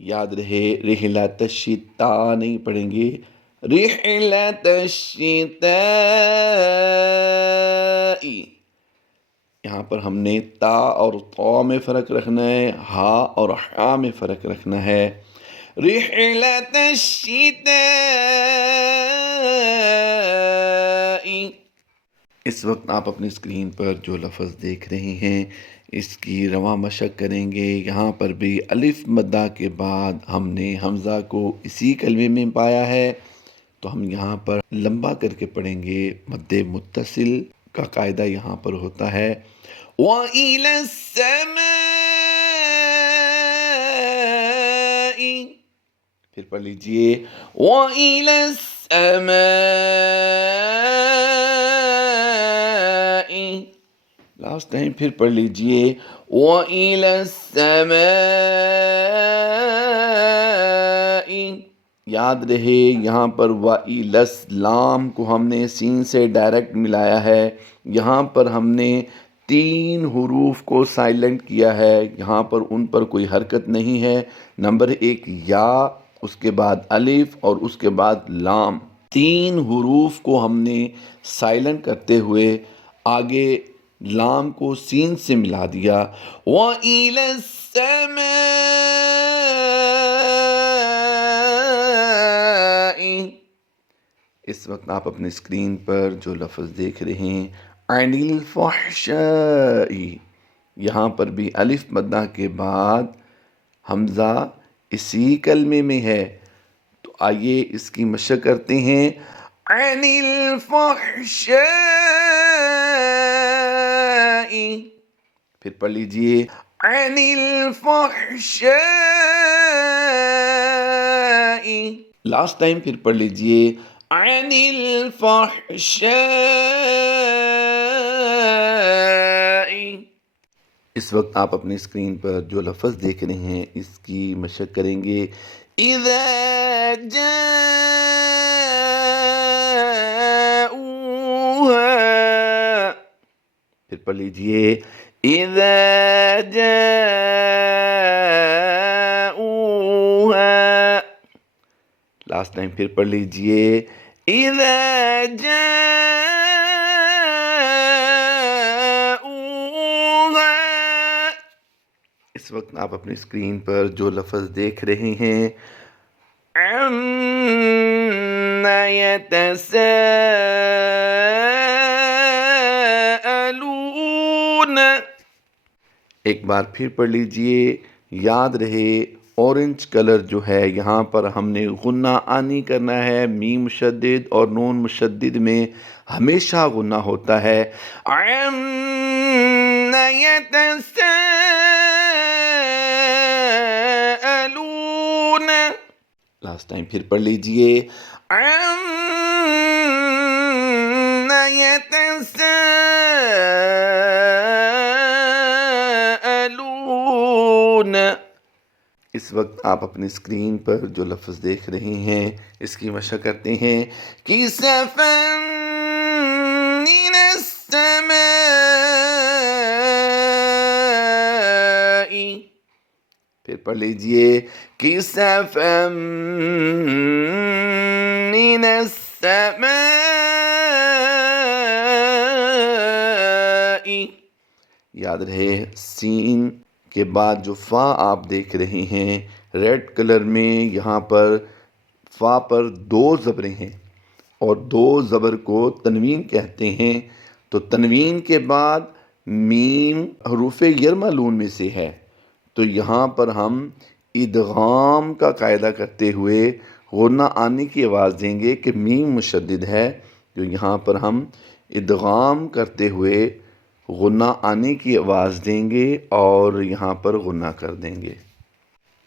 یاد رہے رحلت الشتاء نہیں پڑھیں گے، رحلت الشتاء، یہاں پر ہم نے تا اور طا میں فرق رکھنا ہے، ہا اور حا میں فرق رکھنا ہے۔ رحلت الشتاء، اس وقت آپ اپنی اسکرین پر جو لفظ دیکھ رہے ہیں اس کی رواں مشق کریں گے۔ یہاں پر بھی الف مدہ کے بعد ہم نے حمزہ کو اسی کلمے میں پایا ہے، تو ہم یہاں پر لمبا کر کے پڑھیں گے۔ مد متصل کا قاعدہ یہاں پر ہوتا ہے وَإِلَى السَّمَاءِ، پھر پڑھ لیجئے وَإِلَى السَّمَاءِ، لاسٹ ٹائم پھر پڑھ لیجئے وَإِلَى السَّمَاءِ۔ یاد رہے یہاں پر وَإِلَى لام کو ہم نے سین سے ڈائریکٹ ملایا ہے، یہاں پر ہم نے 3 حروف کو سائلنٹ کیا ہے، یہاں پر ان پر کوئی حرکت نہیں ہے۔ نمبر 1 یا، اس کے بعد الف اور اس کے بعد لام، 3 حروف کو ہم نے سائلنٹ کرتے ہوئے آگے لام کو سین سے ملا دیا۔ وَإِلَى السَّمَاءِ، اس وقت آپ اپنے اسکرین پر جو لفظ دیکھ رہے ہیں عن الفحشاء، یہاں پر بھی الف مدہ کے بعد حمزہ اسی کلمے میں ہے، تو آئیے اس کی مشق کرتے ہیں عن الفحشاء، پھر پڑھ لیجئے عن الفحشاء، لاسٹ ٹائم پھر پڑھ لیجئے عن الفحشاء۔ اس وقت آپ اپنی اسکرین پر جو لفظ دیکھ رہے ہیں اس کی مشق کریں گے اذا جاؤها، پھر پڑھ لیجئے اذا جاؤها، لاسٹ ٹائم پھر پڑھ لیجئے اذا جاؤها۔ اس وقت آپ اپنی اسکرین پر جو لفظ دیکھ رہے ہیں عَمَّ يَتَسَاءَلُونَ، ایک بار پھر پڑھ لیجئے۔ یاد رہے اورنج کلر جو ہے یہاں پر ہم نے غنہ آنی کرنا ہے، میم مشدد اور نون مشدد میں ہمیشہ غنہ ہوتا ہے۔ عَمَّ يَتَسَاءَلُونَ، لاسٹ ٹائم پھر پڑھ لیجئے عَمَّ يَتَسَاءَلُونَ۔ اس وقت آپ اپنی اسکرین پر جو لفظ دیکھ رہے ہیں اس کی مشق کرتے ہیں كِسَفًا مِّنَ السَّمَاءِ، پھر پڑھ لیجئے كِسَفًا مِّنَ السَّمَاءِ، یاد رہے سین کے بعد جو فا آپ دیکھ رہے ہیں ریڈ کلر میں، یہاں پر فا پر 2 زبریں ہیں اور 2 زبر کو تنوین کہتے ہیں، تو تنوین کے بعد میم حروف یرملون میں سے ہے، تو یہاں پر ہم ادغام کا قاعدہ کرتے ہوئے غنہ آنے کی آواز دیں گے کہ میم مشدد ہے، تو یہاں پر ہم ادغام کرتے ہوئے غنہ آنے کی آواز دیں گے اور یہاں پر غنہ کر دیں گے۔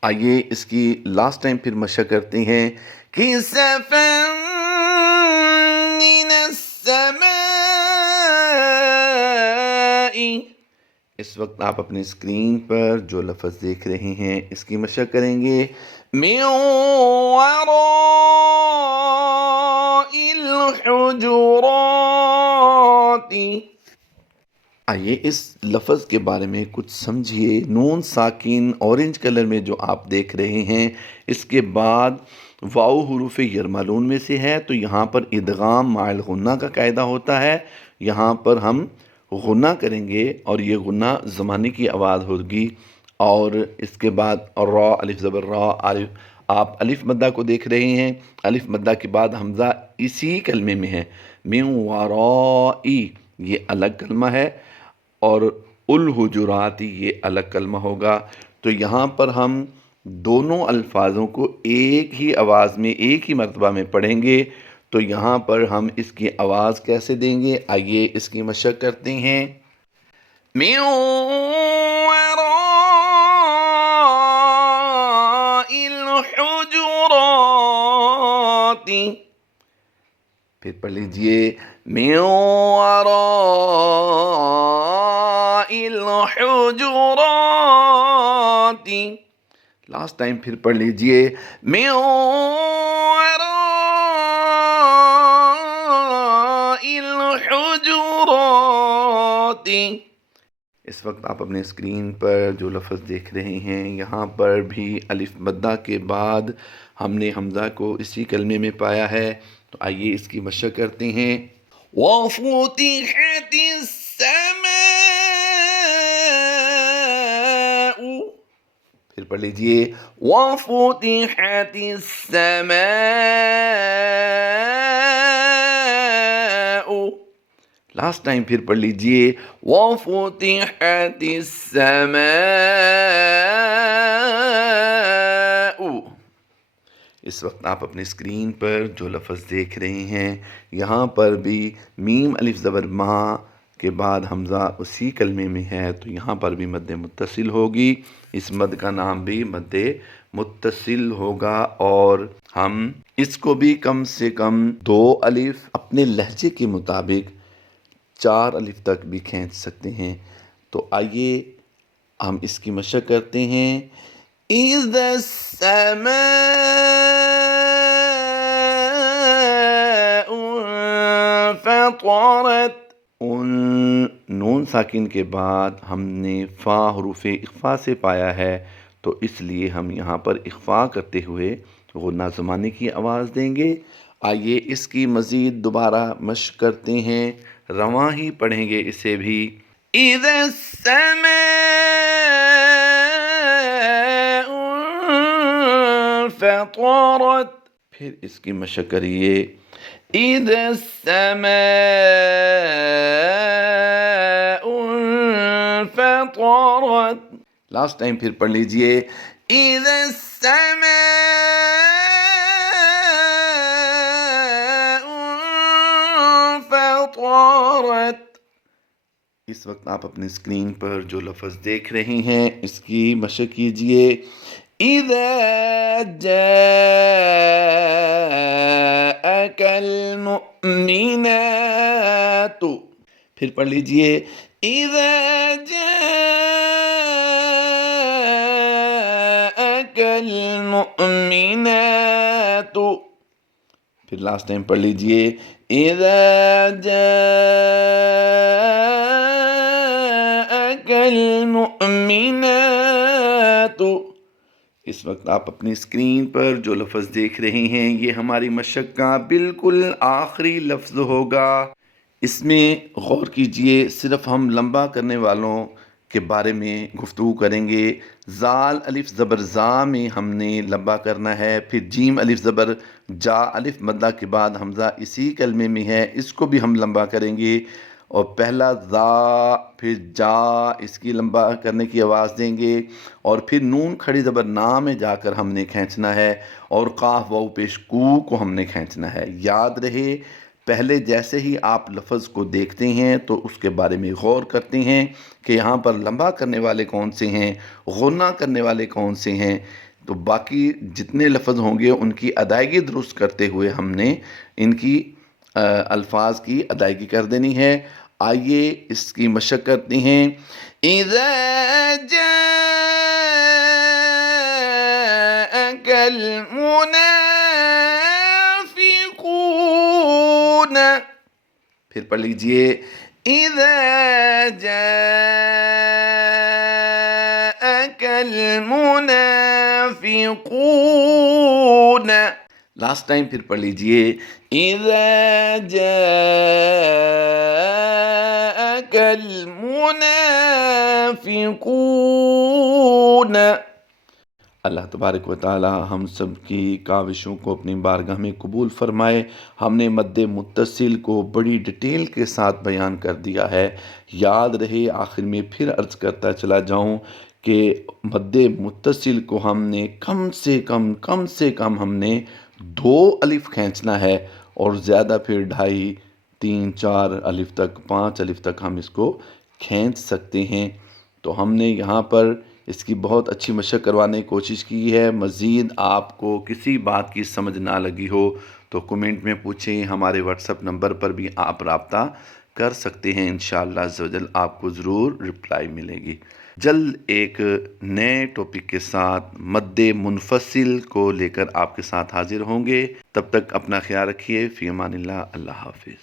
آئیے اس کی لاسٹ ٹائم پھر مشق کرتے ہیں كِسَفًا مِّنَ السَّمَاءِ، اس وقت آپ اپنی اسکرین پر جو لفظ دیکھ رہے ہیں اس کی مشق کریں گے مِن وَرَاءِ الْحُجُرَاتِ، آئیے اس لفظ کے بارے میں کچھ سمجھیے۔ نون ساکن اورنج کلر میں جو آپ دیکھ رہے ہیں، اس کے بعد واؤ حروف یرملون میں سے ہے، تو یہاں پر ادغام مع الغنہ کا قاعدہ ہوتا ہے۔ یہاں پر ہم غنہ کریں گے اور یہ غنہ زمانے کی آواز ہوگی، اور اس کے بعد را، الف زبر را، آپ الف مدہ کو دیکھ رہے ہیں۔ الف مدہ کے بعد حمزہ اسی کلمے میں ہے، من ورائی، یہ الگ کلمہ ہے، اور الحجرات یہ الگ کلمہ ہوگا۔ تو یہاں پر ہم دونوں الفاظوں کو ایک ہی آواز میں ایک ہی مرتبہ میں پڑھیں گے۔ تو یہاں پر ہم اس کی آواز کیسے دیں گے، آئیے اس کی مشق کرتے ہیں۔ من وراء الحجرات، پھر پڑھ لیجئے من وراء الحجرات، لاسٹ ٹائم پھر پڑھ لیجئے من وراء الحجرات۔ اس وقت آپ اپنے اسکرین پر جو لفظ دیکھ رہے ہیں، یہاں پر بھی الف مدہ کے بعد ہم نے حمزہ کو اسی کلمے میں پایا ہے۔ تو آئیے اس کی مشق کرتے ہیں۔ وَفُتِحَتِ السَّمَاءُ، پھر پڑھ لیجئے وَفُتِحَتِ السَّمَاءُ، لاسٹ ٹائم پھر پڑھ لیجئے وَفُتِحَتِ السَّمَاءُ۔ اس وقت آپ اپنے اسکرین پر جو لفظ دیکھ رہے ہیں، یہاں پر بھی میم الف زبر ما کے بعد حمزہ اسی کلمے میں ہے، تو یہاں پر بھی مد متصل ہوگی۔ اس مد کا نام بھی مد متصل ہوگا، اور ہم اس کو بھی کم سے کم 2 الف اپنے لہجے کے مطابق 4 الف تک بھی کھینچ سکتے ہیں۔ تو آئیے ہم اس کی مشق کرتے ہیں۔ اِذَا السَّمَاءُ انفطرت، نون ساکن کے بعد ہم نے فا حروف اخفا سے پایا ہے، تو اس لیے ہم یہاں پر اخفا کرتے ہوئے غنہ زمانے کی آواز دیں گے۔ آئیے اس کی مزید دوبارہ مشق کرتے ہیں، رواں ہی پڑھیں گے اسے بھی۔ اِذَا السَّمَاءُ انفطرت، پھر اس کی مشق کریے۔ اِذَا السَّمَاءُ انفطرت، لاسٹ ٹائم پھر پڑھ لیجئے اِذَا السَّمَاءُ انفطرت۔ اس وقت آپ اپنے اسکرین پر جو لفظ دیکھ رہے ہیں، اس کی مشق کیجئے۔ اِذَا جَاءَكَ الْمُؤْمِنَاتُ، پھر پڑھ لیجئے اِذَا جَاءَكَ الْمُؤْمِنَاتُ، پھر لاسٹ ٹائم پڑھ لیجئے اِذَا جَاءَكَ الْمُؤْمِنَاتُ۔ اس وقت آپ اپنی اسکرین پر جو لفظ دیکھ رہے ہیں، یہ ہماری مشق کا بالکل آخری لفظ ہوگا۔ اس میں غور کیجئے، صرف ہم لمبا کرنے والوں کے بارے میں گفتگو کریں گے۔ زال الف زبر زا میں ہم نے لمبا کرنا ہے، پھر جیم الف زبر جا، الف مدہ کے بعد حمزہ اسی کلمے میں ہے، اس کو بھی ہم لمبا کریں گے، اور پہلا زا پھر جا، اس کی لمبا کرنے کی آواز دیں گے، اور پھر نون کھڑی زبر نا میں جا کر ہم نے کھینچنا ہے، اور قاف واو پیش کو ہم نے کھینچنا ہے۔ یاد رہے، پہلے جیسے ہی آپ لفظ کو دیکھتے ہیں تو اس کے بارے میں غور کرتے ہیں کہ یہاں پر لمبا کرنے والے کون سے ہیں، غنہ کرنے والے کون سے ہیں، تو باقی جتنے لفظ ہوں گے ان کی ادائیگی درست کرتے ہوئے ہم نے ان کی الفاظ کی ادائیگی کر دینی ہے۔ آئیے اس کی مشق کرتے ہیں۔ اِذَا جَاءَكَ الْمُنَافِقُونَ، پھر پڑھ لیجئے إذا جاءك المنافقون. لاسٹ ٹائم پھر پڑھ لیجئے. إذا جاءك المنافقون. اللہ تبارک و تعالی ہم سب کی کاوشوں کو اپنی بارگاہ میں قبول فرمائے. ہم نے مد متصل کو بڑی ڈیٹیل کے ساتھ بیان کر دیا ہے. یاد رہے آخر میں پھر عرض کرتا چلا جاؤں کہ مد متصل کو ہم نے کم سے کم ہم نے 2 الف کھینچنا ہے، اور زیادہ پھر 2.5 3 4 الف تک 5 الف تک ہم اس کو کھینچ سکتے ہیں. تو ہم نے یہاں پر اس کی بہت اچھی مشق کروانے کی کوشش کی ہے. مزید آپ کو کسی بات کی سمجھ نہ لگی ہو تو کمنٹ میں پوچھیں. ہمارے واٹس ایپ نمبر پر بھی آپ رابطہ کر سکتے ہیں. انشاءاللہ عزوجل آپ کو ضرور رپلائی ملے گی. جلد ایک نئے ٹاپک کے ساتھ مد منفصل کو لے کر آپ کے ساتھ حاضر ہوں گے. تب تک اپنا خیال رکھیے. فی امان اللہ. اللہ حافظ.